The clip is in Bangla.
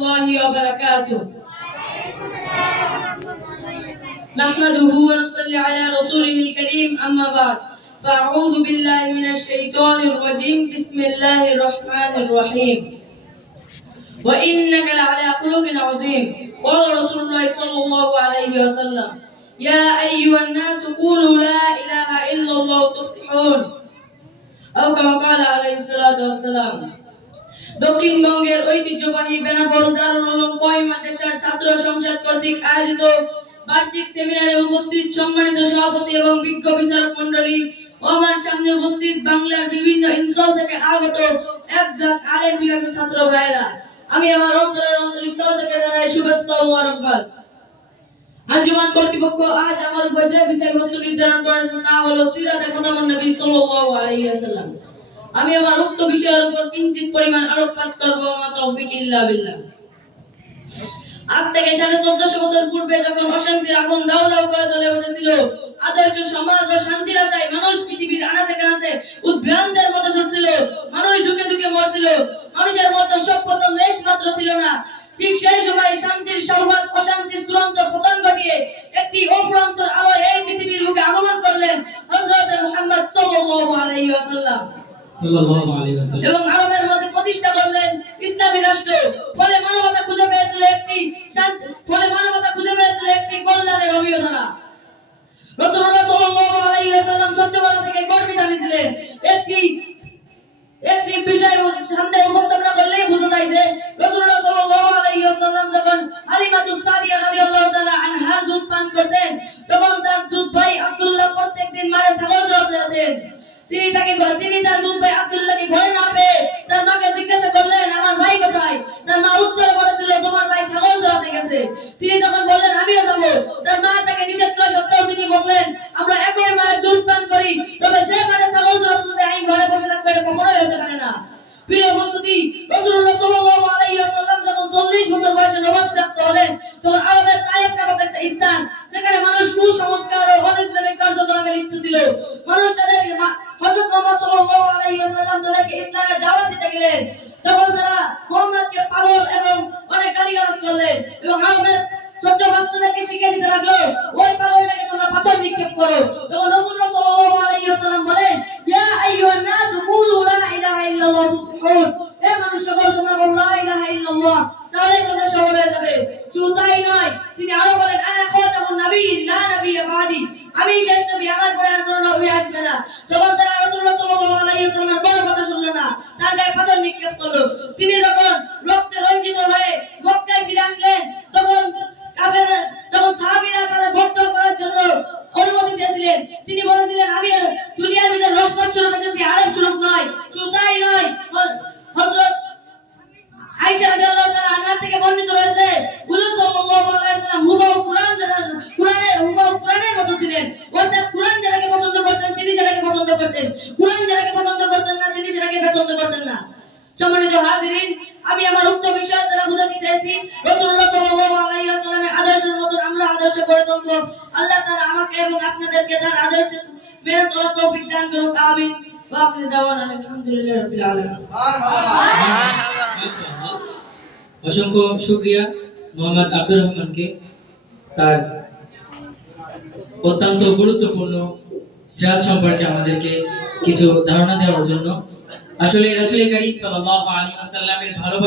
الله وبركاته. نحمده ونصلي على رسوله الكريم أما بعد فأعوذ بالله من الشيطان الرجيم بسم الله الرحمن الرحيم وإنك لعلى خلق عظيم قال رسول الله صلى الله عليه وسلم يا أيها الناس قولوا لا إله إلا الله تفلحون أو كما قال عليه الصلاة والسلام দক্ষিণবঙ্গের ঐতিহ্যবাহী বেনাপোল দারুল উলুম কওমি মাদ্রাসার ছাত্র সংসদ কর্তৃক আয়োজিত বার্ষিক সেমিনারে উপস্থিত সম্মানিত সভাপতি এবং বিজ্ঞ বিচারক মণ্ডলী ও আমার সামনে উপস্থিত বাংলার বিভিন্ন অঞ্চল থেকে আগত একজাত আলেম বিভাগের ছাত্র ভাইরা, আমি আমার অন্তরস্থল থেকে জানাই শুভেচ্ছা ও মোবারকবাদ। আঞ্জুমান কর্তৃপক্ষ আজ আমার উপর যে বিষয়বস্তু নির্ধারণ করেছেন তা হলো সিরাতে খতামুন নবী সাল্লাল্লাহু আলাইহি ওয়াসাল্লাম। আমি আমার উক্ত বিষয়ের উপর কিঞ্চিত পরিমাণ আলোকপাত করব, মা তৌফিক ইল্লা বিল্লাহ। আজ থেকে 1450 বছর পূর্বে যখন অশান্তির আগুন দাউ দাউ করে জ্বলে উঠেছিল, আদর্শ সমাজ ও শান্তির আশায় মানুষ পৃথিবীর আনাচে কানাচে উদ্ভ্রান্তের মতো ছুটছিল, মানুষ ঝুঁকে ঝুঁকে মরছিল, মানুষের মধ্যে সভ্যতার লেশ মাত্র ছিল না। ঠিক সেই সময় শান্তির সৌগাত অশান্তির চূড়ান্ত পতন ঘটিয়ে একটি অফুরন্তর আলো এই পৃথিবীর বুকে আগমন করলেন হযরত মুহাম্মদ সাল্লাল্লাহু আলাইহি ওয়াসাল্লাম এবং আরবের মধ্যে প্রতিষ্ঠা করলেন ইসলামী রাষ্ট্র। ফলে মানবতা খুঁজে পেয়েছিল একটি কল্যাণের অভিযাত্রা। রাসূলুল্লাহ সাল্লাল্লাহু আলাইহি ওয়াসাল্লাম ছোটবেলা থেকে গর্বিত ছিলেন। একটি বিষয় সামনে উপস্থাপনা করলেই বোঝা যায় যে রাসূলুল্লাহ সাল্লাল্লাহু আলাইহি ওয়াসাল্লাম যখন হালিমাতুস সাদিয়া রাদিয়াল্লাহু তাআলা আনহার দুধ পান করতেন, তখন তার দুধ ভাই আব্দুল্লাহ প্রত্যেকদিন মাঠে ছাগল চড়াতে যেতেন। তিনি তার দুধ ভাই আব্দুল্লাহকে ভয় না পেয়ে তার মাকে জিজ্ঞাসা করলেন, আমার ভাই কোথায়? তার মা উত্তরে বলেছিল, তোমার ভাই ছাগল চড়াতে গেছে। তিনি তখন বললেন, আমিও যাব। তার মা তাকে নিষেধ করা সত্ত্বেও তিনি বললেন, আমরা একই মায়ের দুধ পান করি, তবে সে মাঠে ছাগল চড়াতে যদি আমি ঘরে বসে থাকবো, এটা কখনোই হতে পারে না। প্রিয় উপস্থিতি, রাসূলুল্লাহ সাল্লাল্লাহু আলাইহি ওয়াসাল্লাম যখন 40 বছর বয়সে নবুয়ত হলেন, তখন আরবের তায়েফ নামক একটা স্থান, যেখানে মানুষ কুসংস্কার ও অনিসলামিক কার্যক্রমে লিপ্ত ছিল, মানুষ তাদের হযরত মুহাম্মদ সাল্লাল্লাহু আলাইহি ওয়াসাল্লাম তাদেরকে ইসলামের দাওয়াত দিতে গেলেন। তখন তারা মুহাম্মদকে পাগল এবং অনেক গালিগালাজ করলেন এবং আরবের ছোট বাচ্চাদেরকে শিখিয়ে দিতে লাগলো, ওই পাগলটাকে তোমরা পাথর নিক্ষেপ করো। তখন রাসূলুল্লাহ সাল্লাল্লাহু আলাইহি ওয়াসাল্লাম বলেন, ইয়া আইয়ুহান নাস কুলু লা ইলাহা ইল্লাল্লাহ তুফলিহুন, হে মানুষ সকল তোমরা বলো লা ইলাহা ইল্লাল্লাহ, তাহলে তোমরা সফল হয়ে যাবে। শুধু তাই নয়, তিনি আরো বলেন, আনা খাতামুন নাবিয়্যিন লা নাবিয়্যা বাদি, আমি শেষ নবী, আমার পরে আর কোনো নবী আসবে না। তখন তারা রাসূলুল্লাহ সাল্লাল্লাহু আলাইহি ওয়াসাল্লামের কোনো কথা শুনলো না, তার গায়ে পাথর নিক্ষেপ করলো। তিনি যখন রক্তে রঞ্জিত হয়ে মক্কায় ফিরে আসলেন, তখন সাহাবীরা তাদের বক্তব্য করার জন্য অনুমতি চেয়েছিলেন। তিনি বলেছিলেন, আমি দুনিয়ার ভিতরে রহমত স্বরূপ এসেছি, আরব স্বরূপ নয়। শুধু তাই নয়, হযরত আয়েশা রাদিয়াল্লাহু তাআলা আনহা থেকে বর্ণিত রয়েছে, হুজুর সাল্লাল্লাহু আলাইহি ওয়াসাল্লাম হুবহু কুরআনের মতো ছিলেন। অর্থাৎ কুরআন যাকে পছন্দ করতেন তিনি সেটাকে পছন্দ করতেন, কুরআন যাকে পছন্দ করতেন না তিনি সেটাকে পছন্দ করতেন না। সম্মানিত হাজিরিন, আমি আমার উক্ত বিষয় দ্বারা বুঝাতে চাইছি, রাসূলুল্লাহ সাল্লাল্লাহু আলাইহি ওয়াসাল্লামের আদর্শের মতো আমরা আদর্শ করে তুলব। আল্লাহ তাআলা আমাকে এবং আপনাদেরকে তার আদর্শ মেনে চলার তৌফিক দান করুন, আমিন। ওয়া আখিরু দাওয়ানা আলহামদুলিল্লাহি রাব্বিল আলামিন। অসংখ্য শুকরিয়া মোহাম্মদ আব্দুর রহমানকে তার অত্যন্ত গুরুত্বপূর্ণ সিরাত সম্পর্কে আমাদেরকে কিছু ধারণা দেওয়ার জন্য। আসলে রাসূল করিম সাল্লাল্লাহু আলাইহি ওয়াসাল্লামের ভালোবাসা